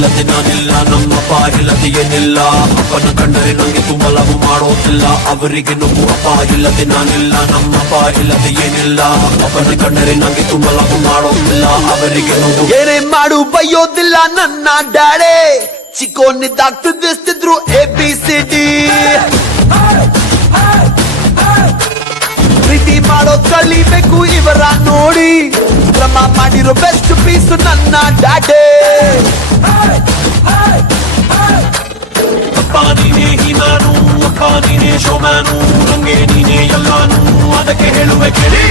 ಇಲ್ಲದೆ ನಾನಿಲ್ಲ, ನಮ್ಮಪ್ಪ ಇಲ್ಲದೆ ಏನಿಲ್ಲ. ಅಪ್ಪನ ಕಂಡರೆ ನಂಗೆ ತುಂಬ ಲವ್ ಮಾಡೋದಿಲ್ಲ, ಅವರಿಗೆ ನೋವು. ಅಪ್ಪ ಇಲ್ಲದೆ ನಾನಿಲ್ಲ, ನಮ್ಮಪ್ಪ ಇಲ್ಲದೆ ಏನಿಲ್ಲ. ಅಪ್ಪನ ಕಂಡರೆ ನಂಗೆ ತುಂಬ ಲವ್ ಮಾಡೋದಿಲ್ಲ, ಅವರಿಗೆ ನೋವು. ಏನೇ ಮಾಡು ಬೈಯೋದಿಲ್ಲ ನನ್ನ ಡ್ಯಾಡೆ, ಚಿಕ್ಕೋನಿದ್ದಾಗ ತಿದ್ದಿಸ್ತಿದ್ರು ABCD. ಪ್ರೀತಿ ಮಾಡೋ ಕಲಿಬೇಕು ಇವರ ನೋಡಿ, ಕ್ರಮ ಮಾಡಿರೋ ಬೆಸ್ಟ್ ಪೀಸು ನನ್ನ ಡ್ಯಾಡೆ. ಅಪ್ಪ ನೀನೇ ಹೀಮಾನು, ಅಪ್ಪ ನೀನೇ ಶೋಮ್ಯಾನು, ನಂಗೆ ನೀನೇ ಎಲ್ಲಾನು, ಅದಕ್ಕೆ ಹೇಳುವೆ ಕೇಳಿ.